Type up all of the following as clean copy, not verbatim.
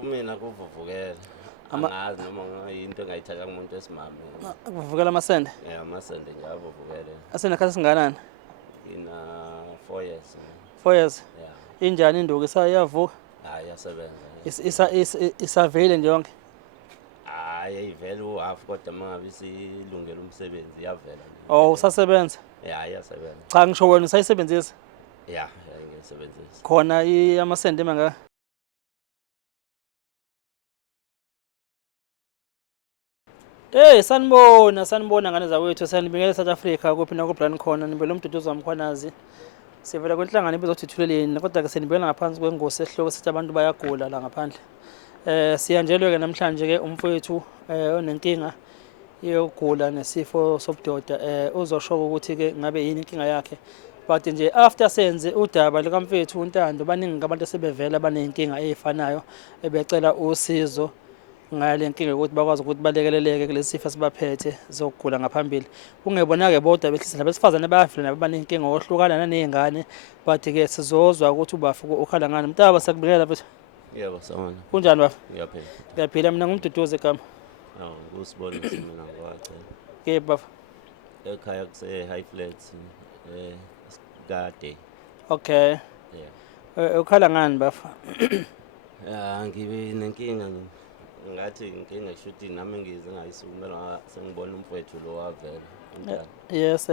Kumina kuvuvukela. Angazi noma into engayithatha kumuntu wesimame. Kuvukela amasende. Amasende nje avuvukele. Asenekhathi singanani? Ina 4 years. 4 years. Yeah. Injani induku isayavuka? Hayi yasebenza. Isavile nje yonke. Hayi ivela uhalf kodwa mangabe isilungela umsebenzi iyavela. Oh, usasebenza? Yeah, iyasebenza. Cha ngisho wena usayisebenzisa? Yeah, ngiyisebenzisa. Khona amasende mangaka? Sanibona ngane zawethu sanibingelela South Africa kuphi na ku Brand khona nibele umduduzo wamkhwanazi. Sivela kwenhlangano ebizothithuleleni kodwa ke senibingelela ngaphansi kwengosi esihloko sithi abantu bayagula la ngaphandle. Siyanjelwe ke namhlanje ke umfowethu onenkinga yokugula nesifo sobudoda uzosho ukuthi ke ngabe yini inkinga yakhe. But nje after senze udaba likamfethu uNtando baningi abantu asebevela banenkinga ezifanayo ebecela usizo ngale nkinga ukuthi bakwazi ukuthi balekeleleke kulesi sifo sibaphethe zokugula ngaphambili. Kungebona ke bodwa behlisa labesifazane bayafila nabo banenkinga ohlukana nanezingane but ke sizozwa ukuthi ubafu ukhala ngani. Mntaba sakubingelela mfethu. Yebo sawona. Kunjani bafu? Ngiyaphila. Ngiyaphila mina ngumduduze igama. Kusibona mina ngwathi. Ke bafu. Ekhaya kuse high flats kade. Okay. Yeah. Ukhala ngani bafu? Ngibe nenkinga ngathi inkinga shuthi nami ngize ngayisukumela sengibona umfowethu lo wavela. Yes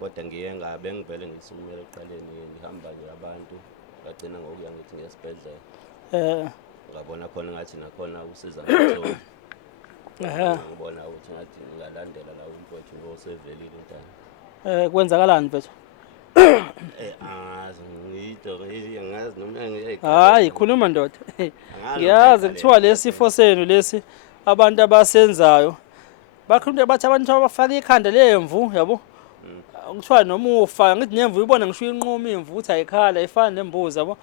kodwa ngiye ngabe ngivele ngisukumela eqaleni ngihamba nje abantu bagcina ngokuya ngithi ngesibhedlela. Ngabona khona ngathi nakhona usiza ngithola. Ngibona ukuthi ngathi ngalandela la umfowethu lo sevelile uNtando. Kwenzakalani mfethu? Angazi noma ngiyayikho. Hayi khuluma ndoda. Ngiyazi kuthiwa lesifo senu lesi abantu abasenzayo bakhuluma bathi abantu abafaka ikhanda lemvu yabo. Kuthiwa noma ufa ngithi nemvu ibona ngisho inqoma imvu uthi ayikhala ifana nembuzi yabo.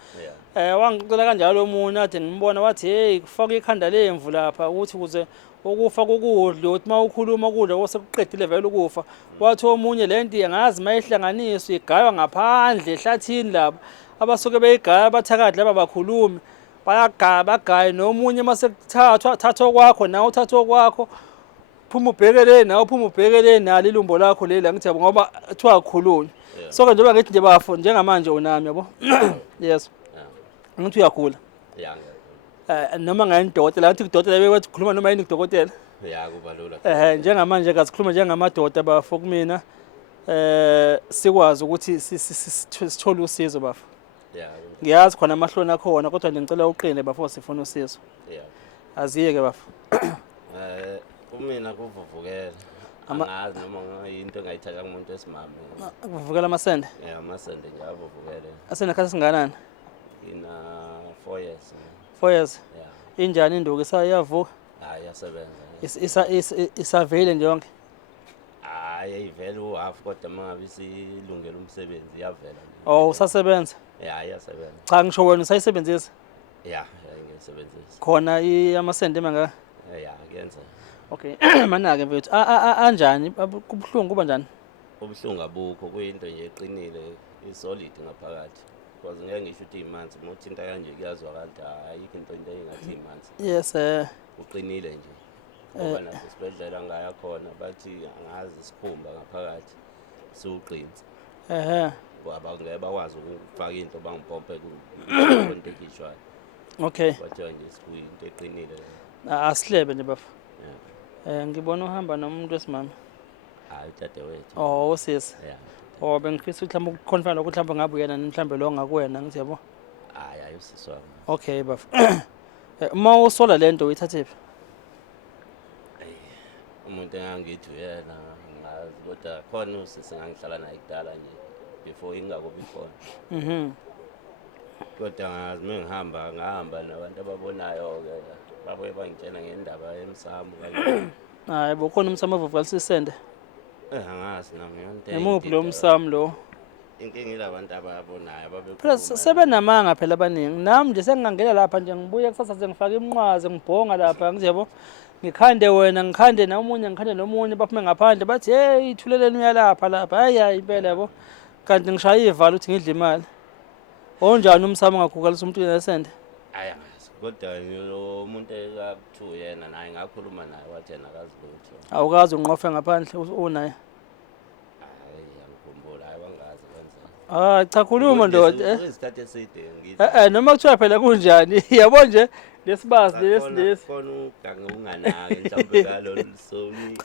Wangicela kanjalo umuntu athi ngimbona wathi hey kufaka ikhanda lemvu lapha ukuthi kuze ukufa kokudla uthi mawukhuluma ukudla osekuqedile vele ukufa. Wathi omunye lento angazi mayihlanganiswa igaywa ngaphandle ehlathini lapha abasuke beyigaya abathakathi laba bakhulumi bagaya nomunye masekuthathwa kwakho nawe uthathwa kwakho phuma ubhekele nawe uphuma ubhekele nalo ilumbo lakho leli angithi yabo ngoba kuthiwa khulunywa. So ke njengoba ngithi nje bafo njengamanje unami yabo. Yes. Ngithi uyagula. Yeah. Noma ngayindodela ngathi kudokotela bewathi khuluma noma yini kudokotela. Yeah kuba lula. Njengamanje ngasikhuluma njengamadoda bafo kumina sikwazi ukuthi sithole usizo bafo. Yeah. Ngiyazi khona amahloni akhona kodwa ngicela uqine bafo sifuna usizo. Yeah. Aziyeke bafo. Kumina kuvuvukela. Angazi noma into engayithatha kumuntu wesimame. Kuvukela amasende. Amasende nje avuvukele. Asenekhathi singanani? Ina 4 years. 4 years. Yeah. Injani induku isayavuka? Hayi yasebenza. Isavile nje yonke. Hayi ivela uhalf kodwa mangabe isilungela umsebenzi iyavela. Oh, usasebenza? Yeah, iyasebenza. Cha ngisho wena usayisebenzisa? Yeah, ngiyisebenzisa. Khona amasende mangaka? Yeah, kuyenza. Okay. Mana-ke mfethu anjani kubuhlungu kuba njani? Ubuhlungu abukho kuyinto nje eqinile isolid ngaphakathi. Because ngeke ngisho ukuthi imanzi uma uthinta kanje kuyazwakala ayikho into engathi imanzi. Yes uqinile nje. Ngoba nasesibhedlela ngaya khona bathi angazi isikhumba ngaphakathi siuqinile. Ngoba ngeke bakwazi ukufaka into bangimpompe konke ekishwayo. Okay. Bathiwa nje sikuyinto eqinile. Asihlebe nje bafo. Ngibona uhamba nomuntu wesimama. Hayi dadewethu. Oh usisi. Yeah. Bengifisa ukuthi mhlawumbe ukuconfirm ukuthi mhlawumbe ngabe uyena mhlawumbe lo ngakuwena ngithi yabo. Hayi usisi wami. Okay bafo. Uma usola lento uyithathephi? Umuntu engangithi uyena ngazi kodwa khona usisi ngangihlala naye kudala nje before ingakubi khona. Kodwa ngazi ngihamba nabantu ababonayo ke babuye bangitshela ngendaba yemsamo kanje. Hayi bokhona umsamo ovuvukala sisende. Angazi nami yonke. Emuphi lo msamo lo? Inkinga ilabantu ababonayo babe. Phela sebenamanga phela abaningi. Nami nje sengingangena lapha nje ngibuye kusasa sengifaka imnqwazi ngibhonga lapha ngithi yabo ngikhande wena ngikhande nomunye ngikhande nomunye baphume ngaphandle bathi hey ithuleleni uyalapha lapha hayi impela yabo kanti ngishaya ivalo ukuthi ngidla imali. Onjani umsamo ngakhukalisa umuntu nesende? Hayi angazi kodwa lo muntu eka-2 yena naye ngakhuluma naye wathi yena akazi lutho. Awukazi unqofe ngaphandle unaye? Hayi angikhumbula, hayi wangazi kwenza. Hayi cha khuluma ndoda. Isikhathi eside ngithi. Noma kuthiwa phela kunjani yabo nje lesibazi lesi. Khona ugange unganaki mhlawumbe ngalo soni.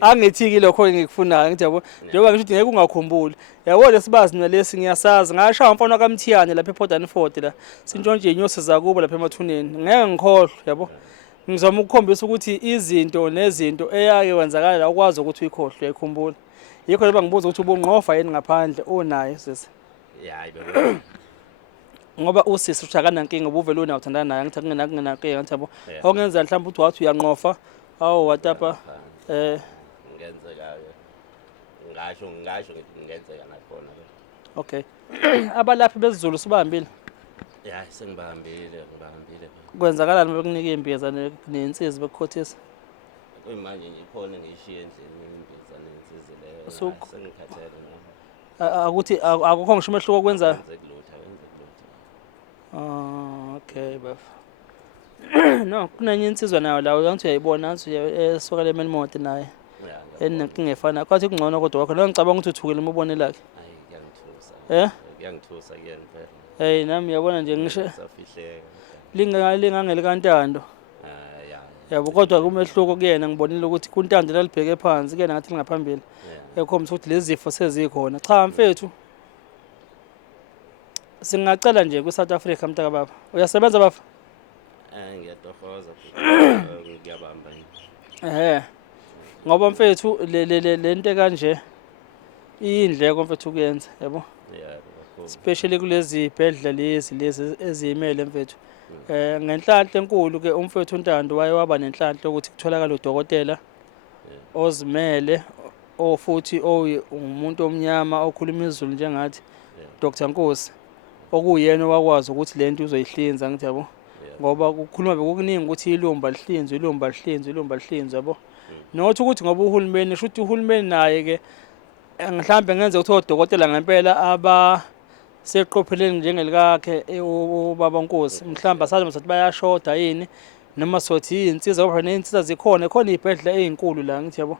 Angithi lokho engikufunayo ngithi yabo njengoba ngisho ukuthi ngeke ungakhumbuli. Yabo lesibazi mina lesi ngiyasazi ngashaya umfana kaMthiyane lapha ePort Harcourt la. Sintshontshe inyosi zakubo lapha emathuneni. Ngeke ngikhohlwe yabo. Ngizama ukukhombisa ukuthi izinto nezinto eyake wenzakala la ukwazi ukuthi uyikhohlwe uyakhumbula. Yikho leba ngibuza ukuthi ubunqofa yini ngaphandle unayo sisi. Hayi bebe. Ngoba usisi ushakana inkinga ubuvela una uthandana naye ngithi akungenankinga ngithi yabo okungenza mhlawumbe uthi wathi uyanqofa watapa ngenzeka-ke ngisho ngithi ngenzeka nakhona. Okay. Abalaphi bezizulu sibahambile? Ya ngibahambile. Kwenzakalani bekunika imbiza nensizi bekukhothisa? Kuyimanje nje ikhona ngishiye endlini imbiza nensizi leyo. Sengikhathele nami. Akuthi akukho ngisho umehluko okwenzayo? Wenze Okay bafana. No, kunenye insizwa nayo la uyangithi uyayibona ngathi esoka le Melmoti naye. Enenkinga efana. Kwathi kungcono kodwa wakho. Lo ngicabanga ukuthi uthukile uma ubone lakhe. Hayi kuyangithusa. Kuyangithusa kuyena phela. Hey nami uyabona nje ngisho safihleka. Lingangele kaNtando. Yabo kodwa kumehluko kuyena ngibonile ukuthi kuNtando lalibheke phansi kuyena ngathi lingaphambili. Ekhombisa ukuthi lezi zifo sezikhona. Cha mfethu. Singacela nje ku-South Africa mntaka baba. Uyasebenza bafa? Ngiyatohoza ngiyabamba nje. Ngoba mfethu le nto kanje iyindleko mfethu kuyenza yabo. Especially kulezi ibhedlela lezi ezimele mfethu. Ngenhlanhla enkulu ke umfethu uNtando waye waba nenhlanhla ukuthi kutholakala udokotela ozimele ofuthi umuntu omnyama okhuluma isiZulu njengathi Dr Nkosi. Okuyena wakwazi ukuthi lento uzoyihlinza ngithi yabo ngoba ukukhuluma bekukuningi ukuthi ilumba lihlinzwe yabo nothi ukuthi ngoba uhulumeni sho ukuthi uhulumeni naye ke mhlambe ngenze ukuthi odokotela ngempela seqopheleni njengelikakhe ubaba Nkosi mhlamba sazi ukuthi bayashoda yini noma sothi insizwa ngoba neinsiza zikhona khona izibhedlela ezinkulu la ngithi yabo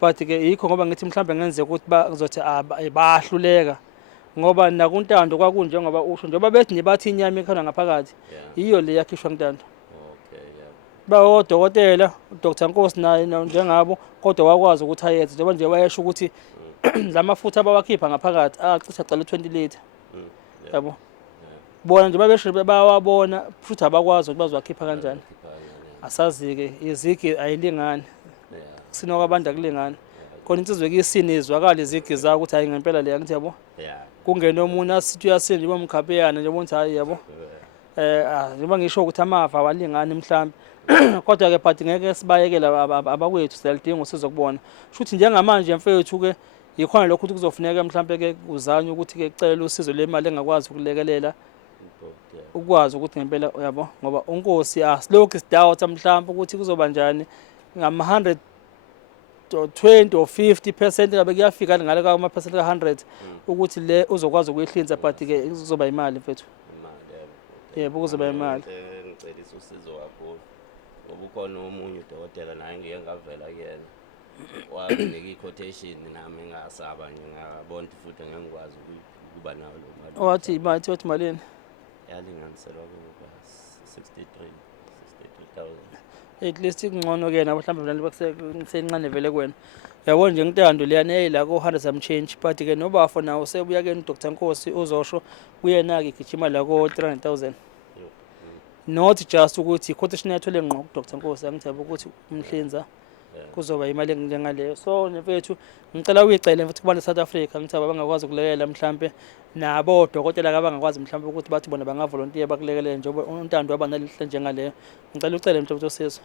but ke yikho ngoba ngithi mhlambe ngenze ukuthi bazothi bahluleka ngoba nakuNtando kwakunje ngoba usho njengoba bethi nibathi inyama ekhona ngaphakathi iyo le yakhishwa kuNtando. Odokotela uDr Nkosi naye njengabo kodwa wakwazi ukuthi ayenze njengoba nje wayesho ukuthi lamafutha abawakhipha ngaphakathi acishe acala 20 liter yabo bona nje babesho bawabona futhi abakwazi ukuthi bazowakhipha kanjani asazi ke izigi ayilingani sinokwabanda kulingana khona insizwe kuyisini izwakala izigi za ukuthi hayi ngempela le ngithi yabo kungena omunye asithi uyasini nje bomkhapeyana nje bonke hayi yabo njengoba ngisho ukuthi amafa awalingani mhlambi kodwa ke but ngeke sibayekela abakwethu siyalidinga usizo kubona futhi njengamanje mfethu ke yikhona lokho ukuthi kuzofuneka mhlambe ke uzanye ukuthi ke cela usizo lemali engakwazi ukulekelela ukwazi ukuthi ngempela yabo ngoba uNkosi asilokhu sidawutha mhlambe ukuthi kuzoba njani ngama 100 or 20 or 50% ngabe kuyafika ngale ka ama% ka100 ukuthi le uzokwazi ukuyihlinza but ke kuzoba imali mfethu. Yebo kuzoba imali. Ngicela usizo kakhulu. Ngoba ukhona omunye udokotela naye ngike ngavela kuyena. Wanika iquotation nami ngasaba nje ngabona futhi ngengikwazi ukuba nayo lo mali. Wathi malini? Yalinganiselwa kuba 63,000. At least kungcono ke nabo mhlawumbe vele bekusencane vele kwena. Yabo nje ngintando leyana eyila ko 100 some change but ke nobafo nawo sebuya ke uDr Nkosi uzosho kuyena ke igijima la ko 300,000. Not just ukuthi quotation yathole ngqo uDr Nkosi angithi yabo ukuthi umhlinza kuzoba imali enjengaleyo. So mfethu ngicela uyicele mfethu kubantu South Africa ngithi abangakwazi ukulekelela mhlambe nabo odokotela abangakwazi mhlambe ukuthi bathi bona bangavolunteer bakulekelele njengoba uNtando waba nalihle njengaleyo. Ngicela ucele mfethu usizo.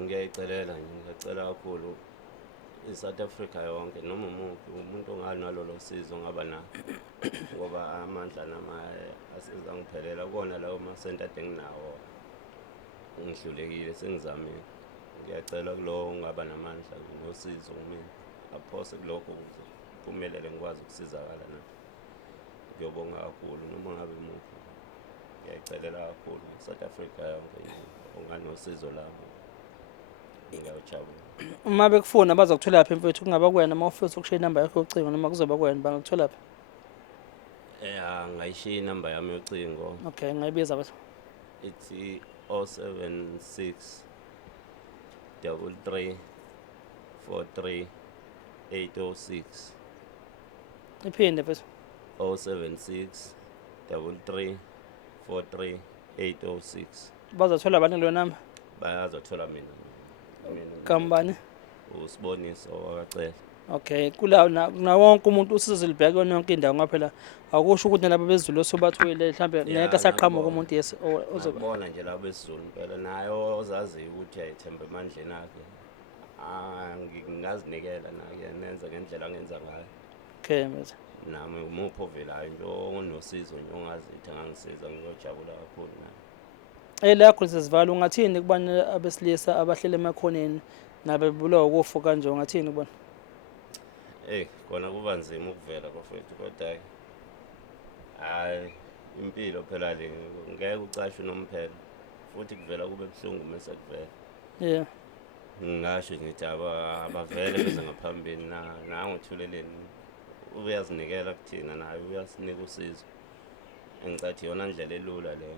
Ngiyayicelela nje ngiyacela kakhulu iSouth Africa yonke noma umuntu onganalo lo sizo ngaba na ngoba amandla nama asiza ngiphelela kona lawo ma center enginawo ngihlulekile sengizamile. Ngiyacela kulo ungaba namandla nosizo kimi aphose kuloko kuphumelele ngikwazi ukusizakala na. Ngiyobonga kakhulu noma ngabe umuntu ngiyayicelela kakhulu South Africa yonke unganosizo labo ngiyajabula. Uma bekufuna bazokuthola lapha mfethu kungaba kuwena uma ufisa ukushiya inamba yakho yocingo noma kuzoba kuwena bangakuthola lapha. Ngayishiya inamba yami yocingo. Okay, ngayibiza bathi. It's 076 33 43 806. Iphinde mfethu. 076 33 43 806. Bazothola abantu leyo namba. Bayazothola mina. Kambani? Usiboniso wakacela. Okay, kula na wonke umuntu usizo libheke yonke indawo ngaphela akusho ukuthi nalabo bezulu sobathwele mhlambe ngeke asaqhamuka umuntu yesi uzobona nje labo bezulu impela nayo ozazi ukuthi ayithemba emandleni akhe. Ngingazinikela nake nenza ngendlela angenza ngayo. Okay mfethu. Nami umupho velayo nje onosizo nje ongazithi angangisiza ngiyojabula kakhulu naye. La khona sesivala ungathini kubana abesilisa abahlele emakhoneni nabebulawa ukufa kanje ungathini kubona? Kona kuba nzima ukuvela bafethu kodwa hayi impilo phela le ngeke ucashe unomphela futhi kuvela kube buhlungu mase kuvela. Yeah. Ngisho ngithi abavele beze ngaphambili nangothuleleni uyazinikela kuthina naye uyasinika usizo. Engicathi yona indlela elula leyo.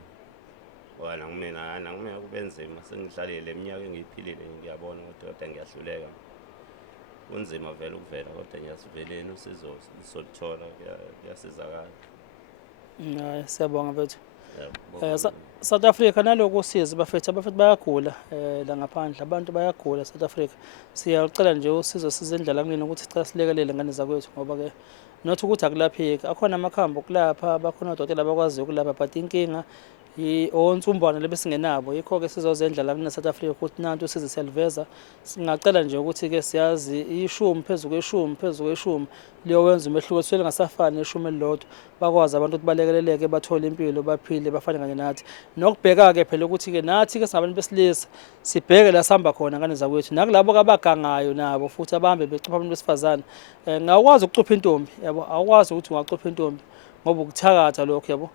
Wena ngimina kube nzima sengihlalile eminyaka engiyiphilile ngiyabona kodwa ngiyahluleka. Kunzima vele ukuvela kodwa ngiyasiveleni usizo soluthola kuyasizakala. Hayi siyabonga mfethu. South Africa naloku usizo bafethu bayagula la ngaphandle abantu bayagula South Africa. Siyacela nje usizo sizendlela kunini ukuthi sicela silekelele ngane zakwethu ngoba ke not ukuthi akulapheki akhona amakhambo kulapha bakhona odokotela abakwazi ukulapha but inkinga onsumbwana lebesingenabo yikho ke sizozendlela kuna South Africa ukuthi nantu usizo siyaliveza singacela nje ukuthi ke siyazi ishumi phezulu kweshumi leyo wenza umehluko siswele ngasafani neshumi elilodwa bakwazi abantu ukuthi balekeleleke bathole impilo baphile bafane kanye nathi nokubheka ke phela ukuthi ke nathi ke singabantu besilisa sibheke la sihamba khona ngane zakwethu nakulabo abagangayo nabo futhi abahambe becupha abantu besifazana ngakwazi ukucupha intombi yabo awukwazi ukuthi ungacupha intombi ngoba ukuthakatha lokho yabo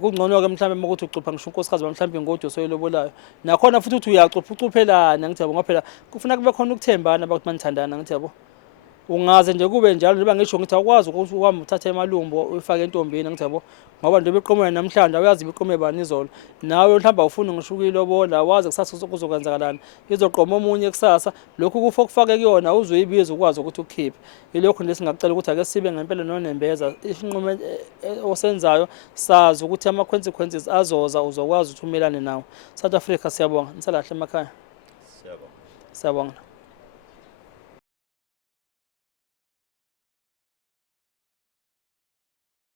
kungcono ke mhlambe ukuthi ucupha ngisho unkosikazi mhlambe ingodi osoyilobolayo nakhona futhi uthi uyacupha ucuphelana ngithi yabo ngoba phela kufuna kube khona ukuthembana abantu manithandana ngithi yabo ungaze nje kube njalo njengoba ngisho ngithi awukwazi ukuthi uhamba uthathe emalumbo uyifake entombini ngithi yabo ngoba nje beqomela namhlanje uyazi beqome bani izolo nawe mhlamba ufuna ngisho ukuyilobola wazi kusasa kuzokwenzakalana izoqoma omunye kusasa lokhu kufa okufake kuyona uzoyibiza ukwazi ukuthi ukukhiphe ilokho nje singacela ukuthi ake sibe ngempela nonembeza isinqumo osenzayo sazi ukuthi ama consequences azoza uzokwazi ukuthi umelane nawo South Africa siyabonga nisalahle emakhaya Siyabonga. Siyabonga.